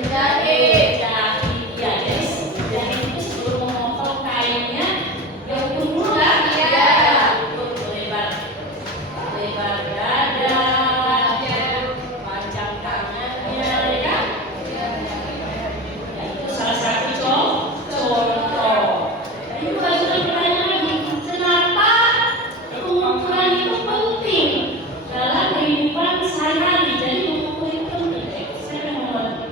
Jahit. Ya, jadi jahit itu sebelum memotong kainnya yang ukur kan? Ya, ukur lebar dada, panjang tangannya, ya kan? Ya, itu salah satu contoh. Ini bukan pertanyaan lagi, kenapa pengukuran itu penting dalam kehidupan sehari-hari? Jadi mengukur itu penting. Saya mau ngomong.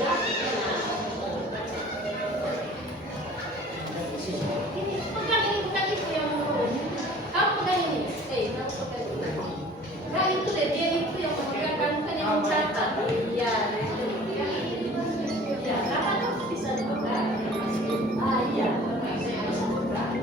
Ini bukan itu yang menurun. Kamu pegang ini. Kamu pegang ini. Nah itu deh, dia itu yang memegangkan, bukan yang mencatat. Iya, ya, kapan aku bisa dipegang? Ah, iya. Saya bisa pegang.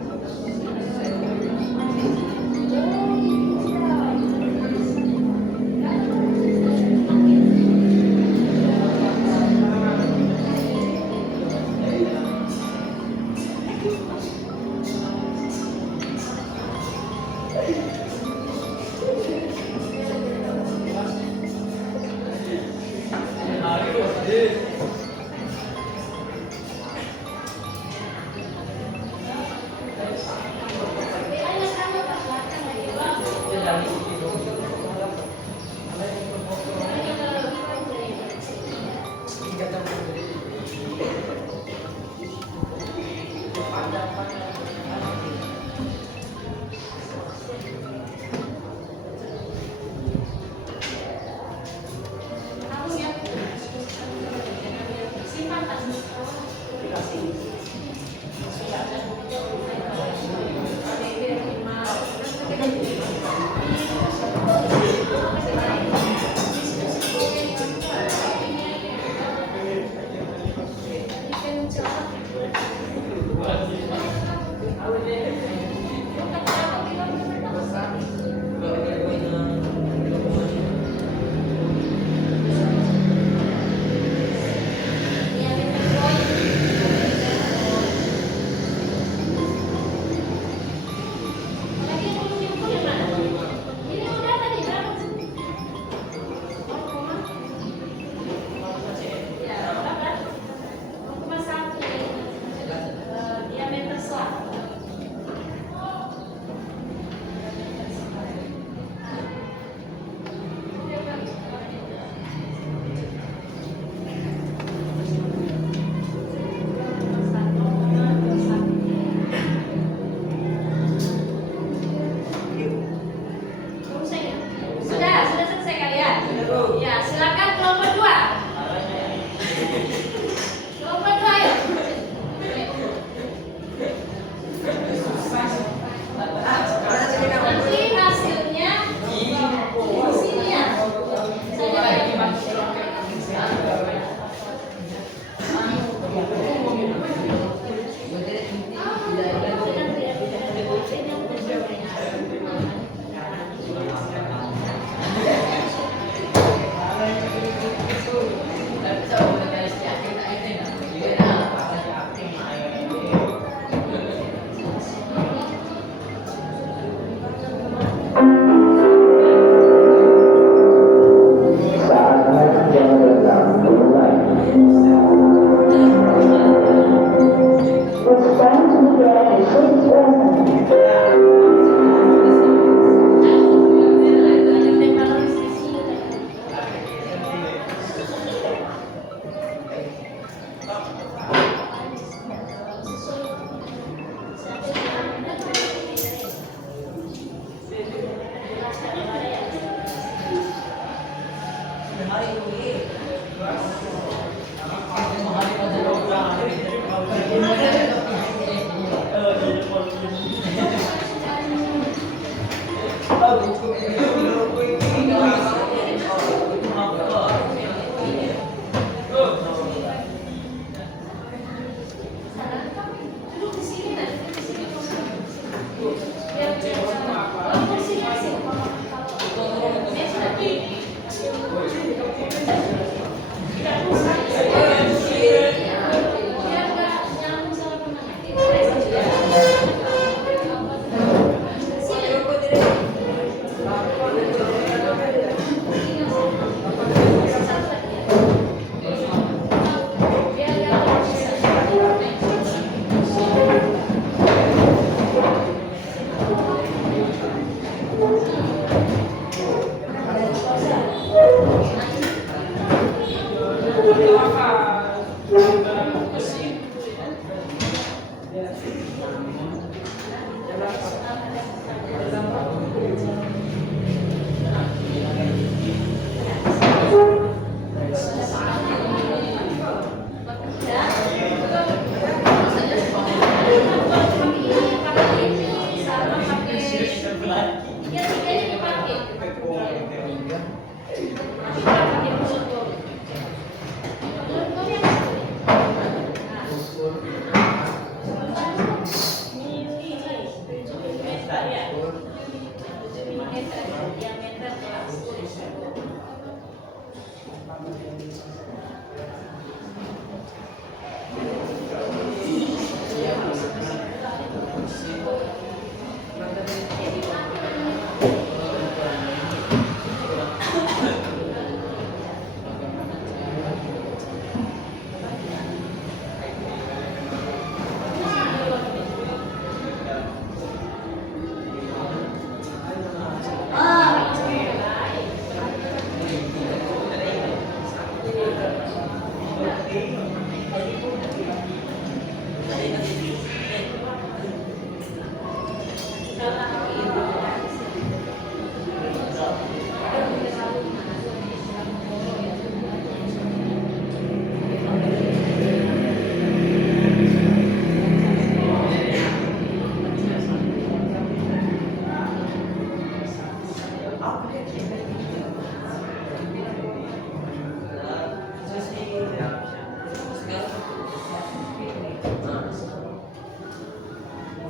Ini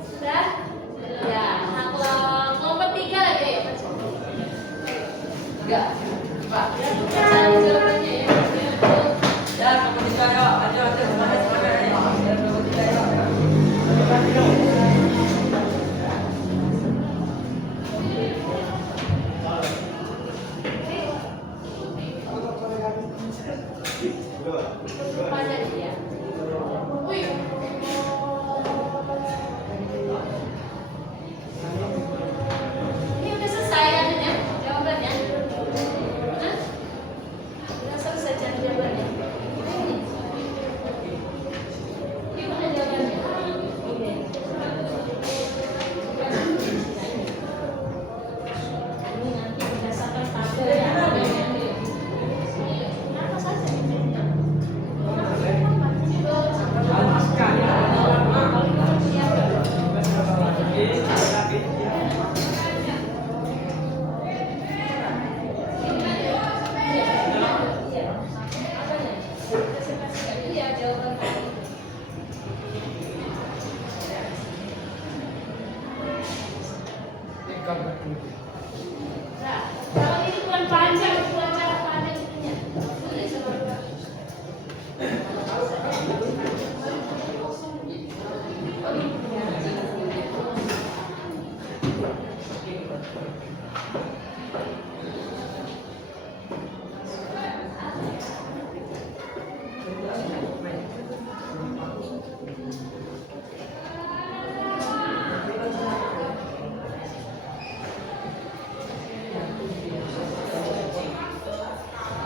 Sudah? Ya, nah kelompok 3 lagi ya. Enggak. Pak, ya cari jawabannya ya. Ya, kelompok 3 yuk. Ayo, semangat semangat. Ya, kelompok 3 yuk. Pada dia. Wih. Ini udah selesai anunya, jawabannya. Hah? Udah selesai cari jawabannya. Ini mana jawabannya? Ini nanti berdasarkan tabel ya. Apa saja? Nah, kalau ini bukan panjang, bukan cara panjang itunya. Tulis sama dua.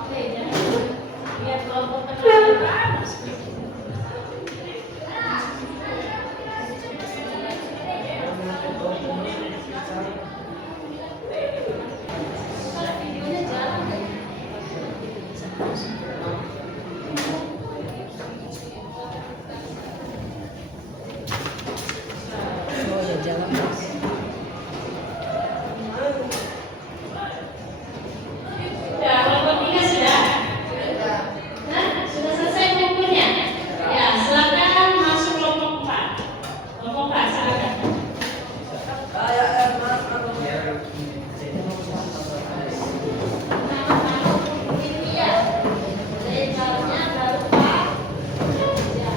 Oke, jangan lihat kelompok tengah. Kalau videonya jalan kan? Oh, ya jalan. Ya, kelompok 3 sudah. Nah, sudah selesai bukunya. Ya, silakan masuk kelompok 4. Kelompok 4, silakan. Ini ya. Lebarnya baru Pak. Ya.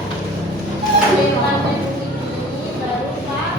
Lebarnya ini baru Pak.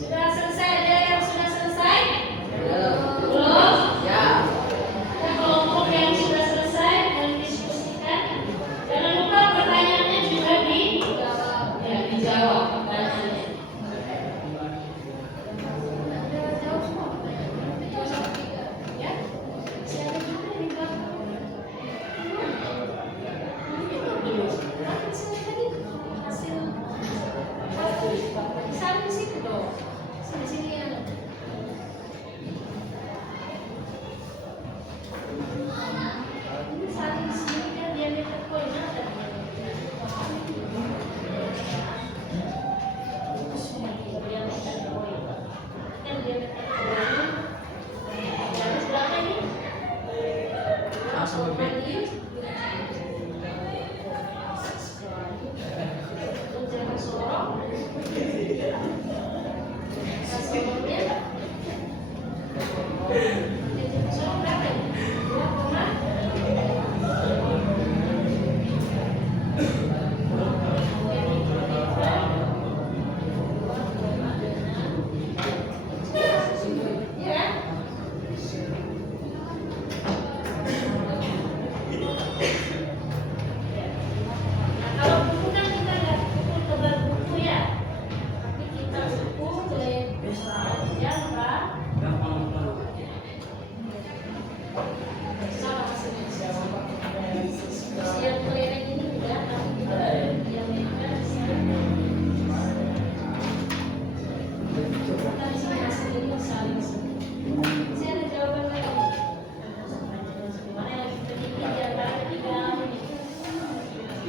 Sudah selesai, ada yang sudah selesai? Belum? Ya. Ada kelompok yang sudah selesai dan diskusikan. Jangan lupa pertanyaannya juga dijawab pertanyaannya. Ya? Siapa juga yang di belakang? Itu dulu. Nanti saya tadi hasil di situ dong. Sini yang ini saling di sini kan diameter koin ada. Diameter koin. Kan diameter koin. Garis berapa ini? Langsung ke Jangan sorong. Sorongnya sorong berapa ini? 2,5. Iya kan? Nah, kalau buku kan kita nggak pukul tebal buku ya, tapi kita pukul panjang pak. Sama hasilnya. Siap kelereng ini enggak, tapi kita diameter kita di sini hasilnya saling sini. Saya ada jawaban lagi. Mana yang lebih penting di antara tiga ini?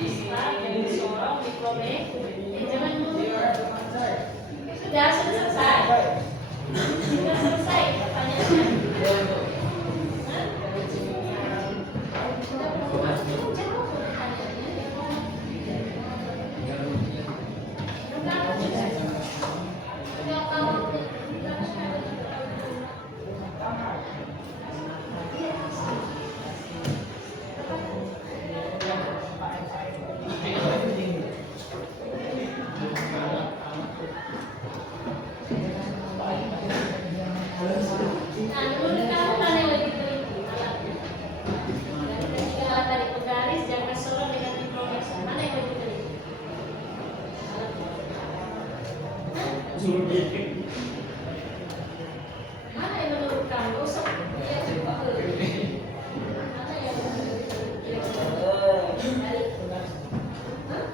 Start, yang sorong, mikrobek. Jangan mundur. Sudah selesai. Sudah selesai pertanyaannya. Hah? Sudah berapa? Jawab pertanyaannya. Bukan sudah. Sudah tahu. Nah, menurut kamu mana yang lebih teliti alatnya? Dari ketiga alat dari penggaris, jangka sorong dengan mikrometer, mana yang lebih teliti? Mana yang menurut kamu? Gak usah lihat juga. Mana yang lebih teliti? Hah?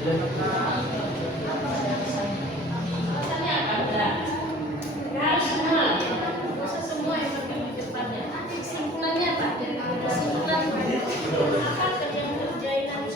Alasannya apa? Enggak. Nggak harus semua. Nggak usah semua yang penting di depannya. Kesimpulannya apa? Kesimpulan apa yang terjadi nanti?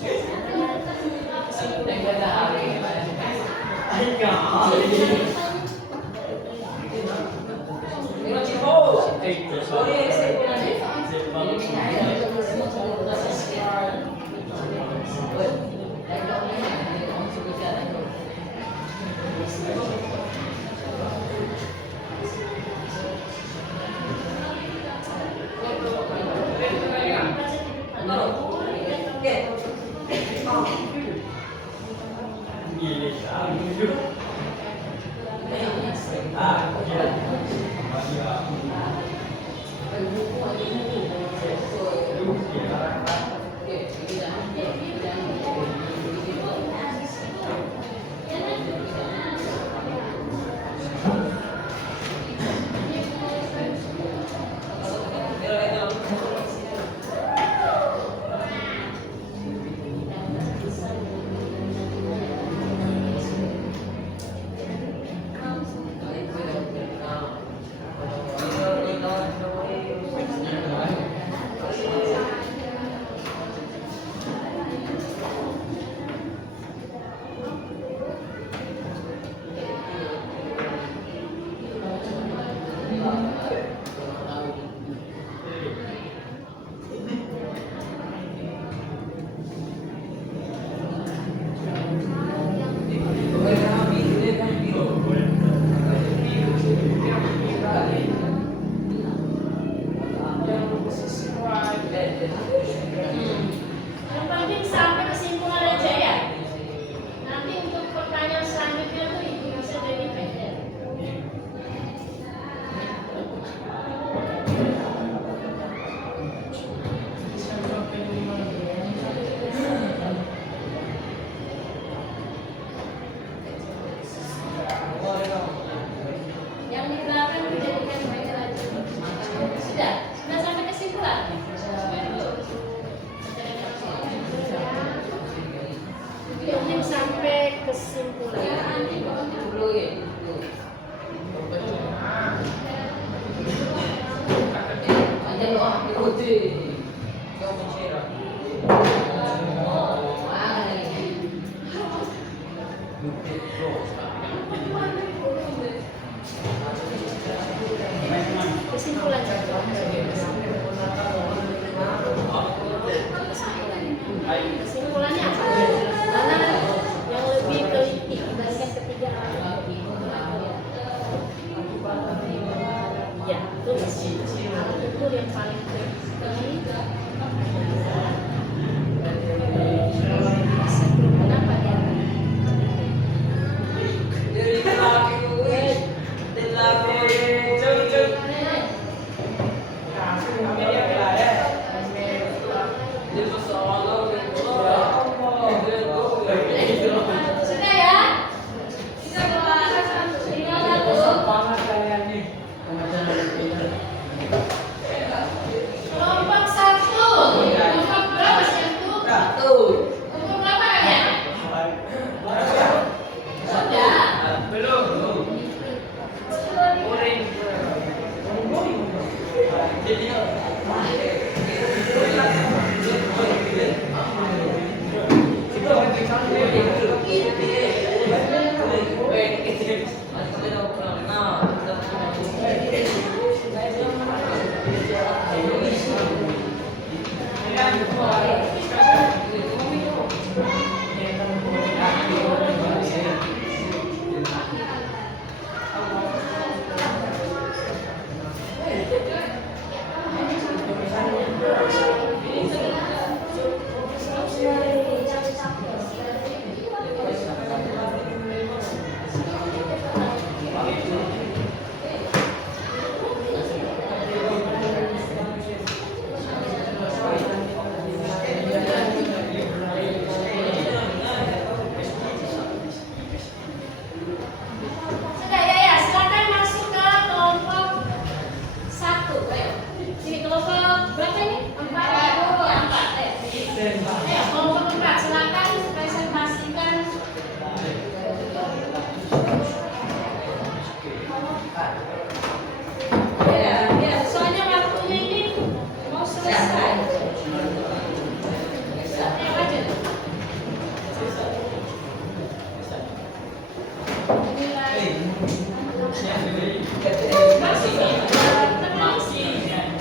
Yang penting sampai kesimpulan aja ya. Nanti untuk pertanyaan selanjutnya tuh ibu bisa jadi pendek. Yang di belakang dijadikan pendek aja. Sudah sampai kesimpulan. Yang sampai kesimpulan. Kesimpulan. Kesimpulannya apa? Mana yang lebih teliti dibandingkan ketiga orang? Ya, tulis. Alat ukur yang paling teliti. Kenapa ya? Sudah ya? Tinggal kelompok 1. Kelompok berapa sih itu? Kelompok berapa ya? Sudah.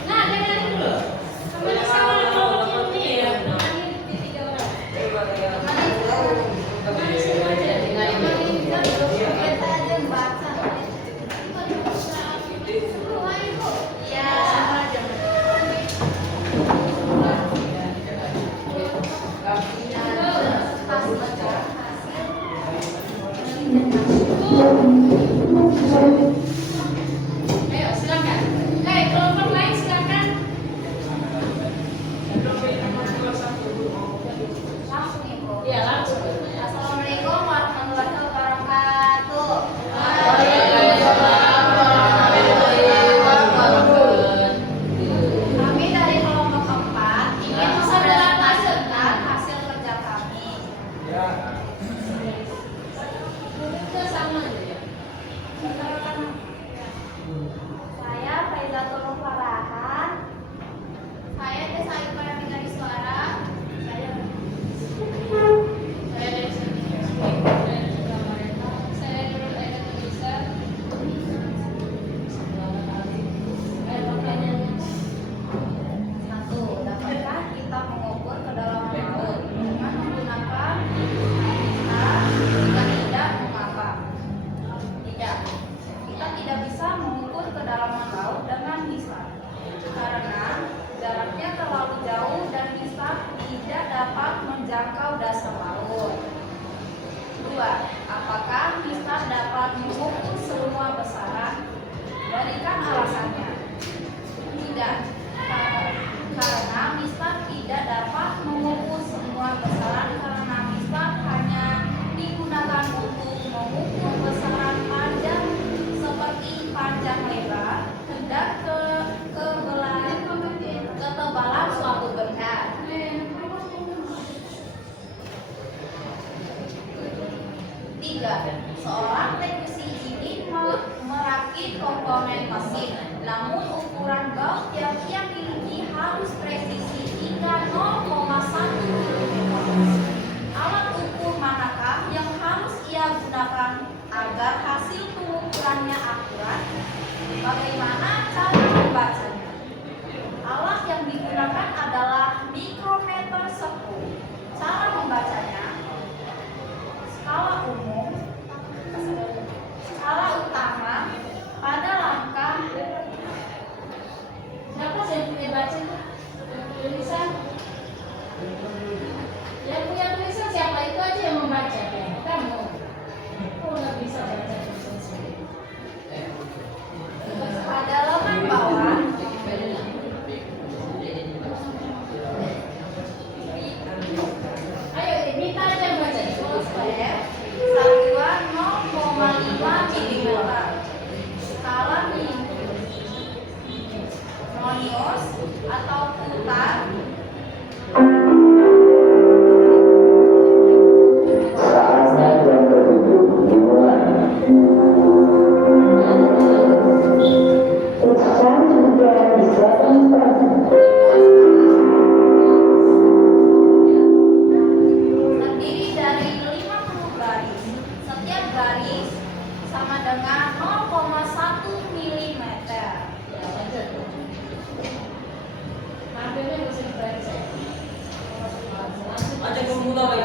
Nah, dengar dulu. Kembali sama kelompok ini ya. Kembali di 3 orang. Kembali semua aja. Kita aja baca. Iya, sama aja. Ayo silakan. Kelompok lain silakan. Langsung Ibu. Iya, langsung. Assalamualaikum warahmatullahi wabarakatuh. Kami dari kelompok 4 ingin mempresentasikan hasil kerja kami. Itu sama aja ya. Saya Faizatul Farahan. Saya Desa Ibadah Suara. Saya dari sini. Saya dulu ada tulisan. Satu, dapatkah kita mengukur kedalaman laut dengan menggunakan jika tidak mengapa? Tidak. Kita tidak bisa mengukur kedalaman laut dengan hisap karena jaraknya terlalu jauh dan hisap tidak dapat menjangkau dasar laut. 2. Apakah hisap dapat mengukur semua besaran? Berikan alasannya. Tidak. Karena hisap tidak dapat mengukur semua besaran karena hisap hanya digunakan untuk mengukur besaran panjang seperti panjang lebar dan ketebalan suatu benda. 3. Seorang teknisi ini merakit komponen mesin, namun ukuran baut yang ia miliki harus presisi hingga 0,1 mm. Alat ukur manakah yang harus ia gunakan agar hasil pengukurannya akurat? Bagaimana cara membacanya? Alat yang digunakan adalah mikrometer skru. Cara membacanya: skala umum, skala utama pada langkah. Siapa yang punya baca tulisan? Yang punya tulisan siapa itu aja yang membaca. Kamu, nggak bisa baca tulisan sendiri. Pada lembar bawah. Ayo, minta aja baca. Satuan 0,5 mm. Skala Monius atau putar. Saatnya jam 7 dimulai. It's time to get the second present. Terdiri dari 50 garis. Setiap garis sama dengan 0,1 mm. Ya, lanjut. Hampirnya bisa dibaca. Ada komputer baik.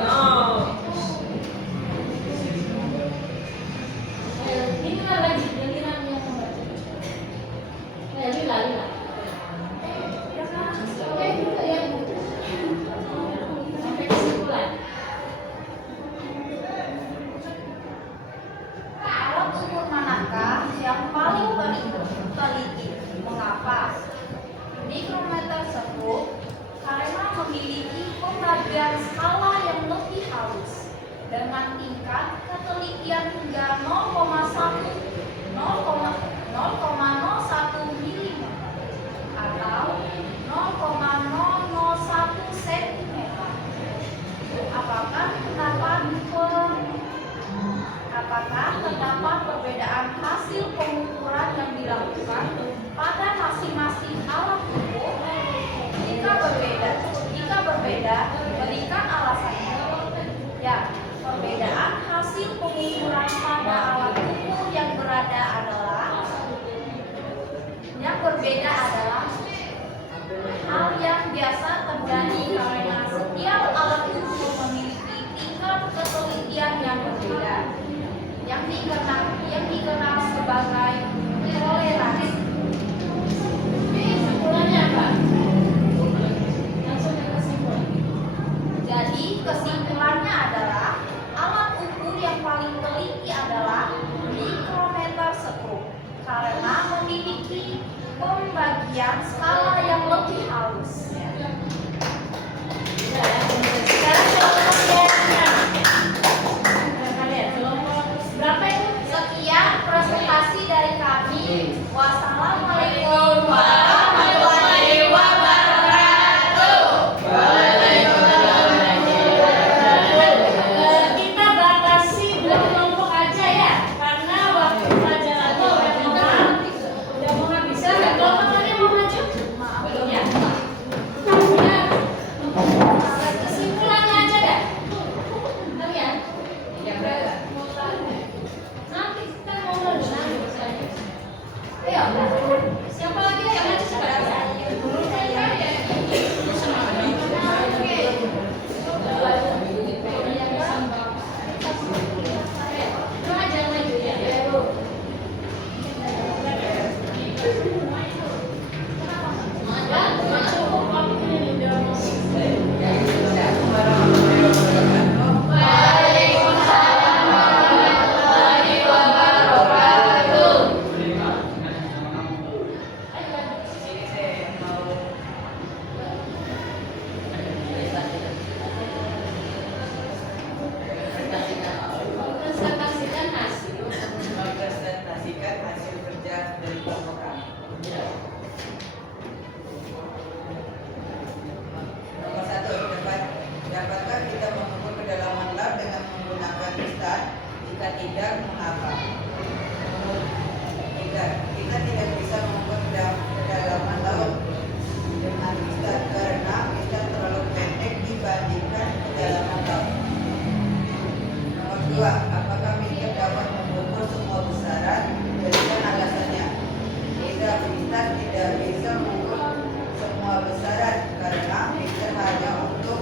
Ayo, ini lagi giliran yang membaca. Ayo, lila. Oke, gitu ya. Sampai kesimpulan. Alat ukur manakah yang paling teliti? Mengapa? Mikrometer skru karena memiliki pembagian skala yang lebih halus dengan tingkat ketelitian hingga 0,01 mm atau 0,001 cm. Apakah terdapat perbedaan hasil pengukuran yang dilakukan pada masing-masing alat ukur? Jika berbeda, berikan alasannya. Ya, perbedaan hasil pengukuran pada alat berbeda adalah hal yang biasa terjadi karena setiap alat ukur memiliki tingkat ketelitian yang berbeda yang dikenal sebagai toleransi. Kesimpulannya apa? Langsung ke kesimpulan. Jadi kesimpulannya adalah alat ukur yang paling teliti adalah mikrometer skrup karena memiliki pembagian skala yang lebih halus. Sekarang berapa itu? Sekian presentasi dari kami. Wassalamualaikum warahmatullahi wabarakatuh. Kita batasi dua kelompok aja ya, karena waktu pelajarannya udah mau habis. Ada kelompok tadi mau maju? Belum ya? Sudah. Kesimpulannya aja dah. Kalian? Nanti kita mau maju nanti. Ayo. Siapa lagi yang maju sekarang? Presentasikan hasil kerja dari kelompok kami. Nomor 1, dapatkah kita mengukur kedalaman laut dengan menggunakan instan? Jika tidak, mengapa? Tidak, kita tidak bisa mengukur kedalaman laut dengan instan karena instan terlalu pendek dibandingkan kedalaman laut. Nomor 2, apakah Mr. dapat mengukur semua besaran? Berikan alasannya. Tidak, Mr. tidak bisa mengukur semua besaran karena Mr. hanya untuk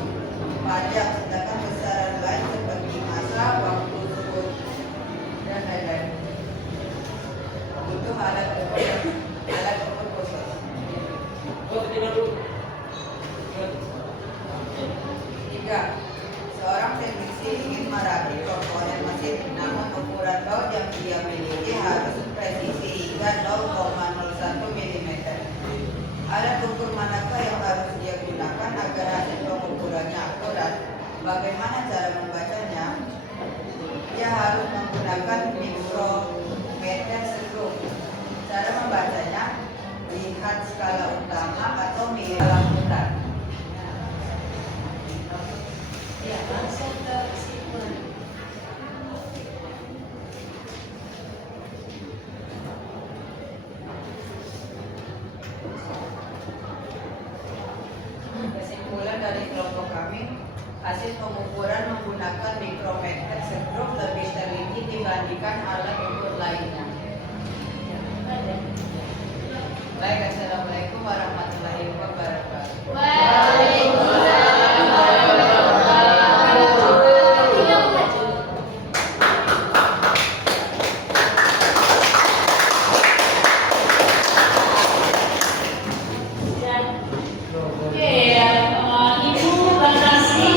pajak, sedangkan besaran lain seperti masa, waktu, suhu, dan lain-lain butuh alat ukur khusus. Tiga, seorang teknisi ingin merakit komponen mesin, namun ukuran baut yang dia miliki harus presisi hingga 0,01 mm. Alat ukur manakah yang harus dia gunakan agar hasil pengukurannya akurat? Bagaimana cara membacanya? Dia harus menggunakan mikrometer skrup. Cara membacanya, lihat skala utama atau skala putar. Ya, langsung ke kesimpulan. Kesimpulan dari kelompok kami, hasil pengukuran menggunakan mikrometer skrup lebih teliti dibandingkan alat ukur lainnya. Baik, assalamualaikum warahmatullahi wabarakatuh. Ibu batasi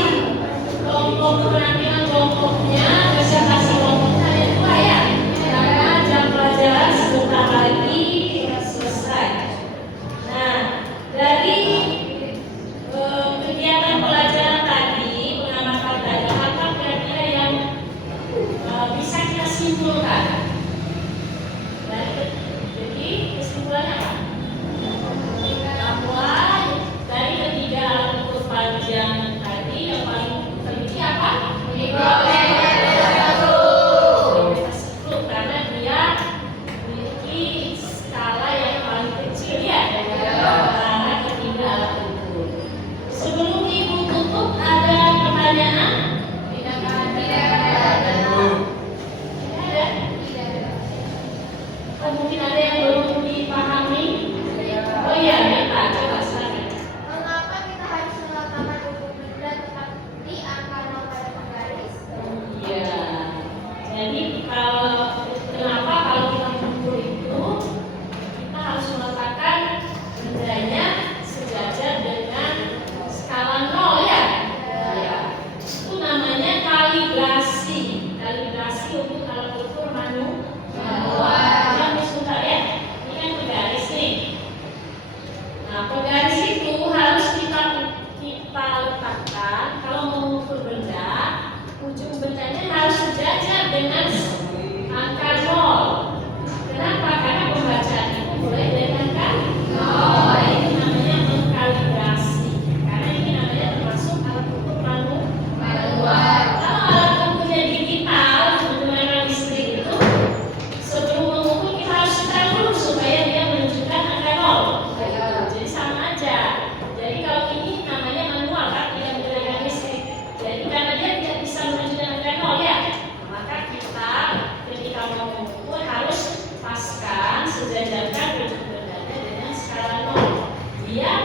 kelompok keterampilan kelompoknya, presentasi kelompoknya ada dua ya. Karena rujukannya harus sejajar dengan angka 0. Kenapa? Karena pembacaan itu mulai dari angka 0. Ini namanya mengkalibrasi. Karena ini namanya termasuk alat ukur manual. Kalau alat ukurnya digital, menggunakan listrik itu, sebelum mengukur kita harus setel dulu supaya dia menunjukkan angka 0. Jadi sama aja. Jadi kalau ini namanya manual kan, tidak menggunakan listrik. Jadi karena dia tidak bisa menunjukkan angka 0 ya, maka kita ketika mau mengukur harus paskan, sejajarkan rujuk berdanya dengan skala 0. Biar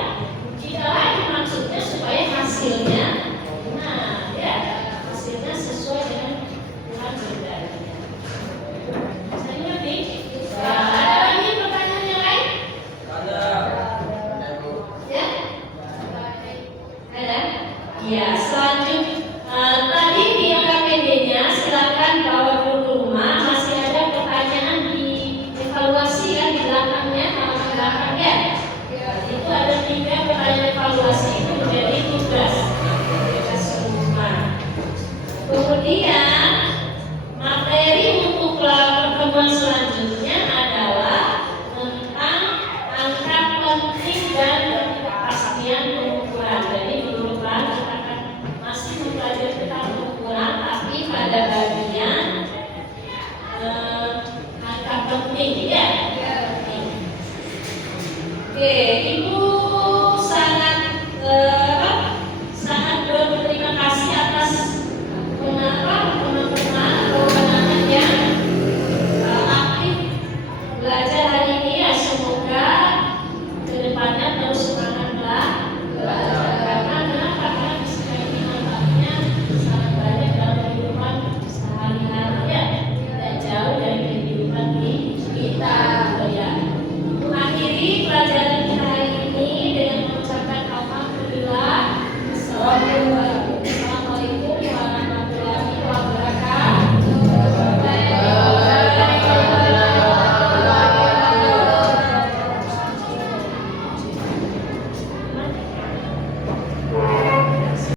kita lagi maksudnya supaya hasilnya, nah ya hasilnya sesuai dengan ukuran berdanya. Saya ngerti? Ada lagi pertanyaan yang lain? Ya? Ada? Ya, selanjutnya tadi di KPD-nya silakan bawa ke rumah. Masih ada pertanyaan di evaluasi kan di belakangnya, halaman belakangnya. Itu ada 3 pertanyaan evaluasi itu menjadi tugas rumah. Kemudian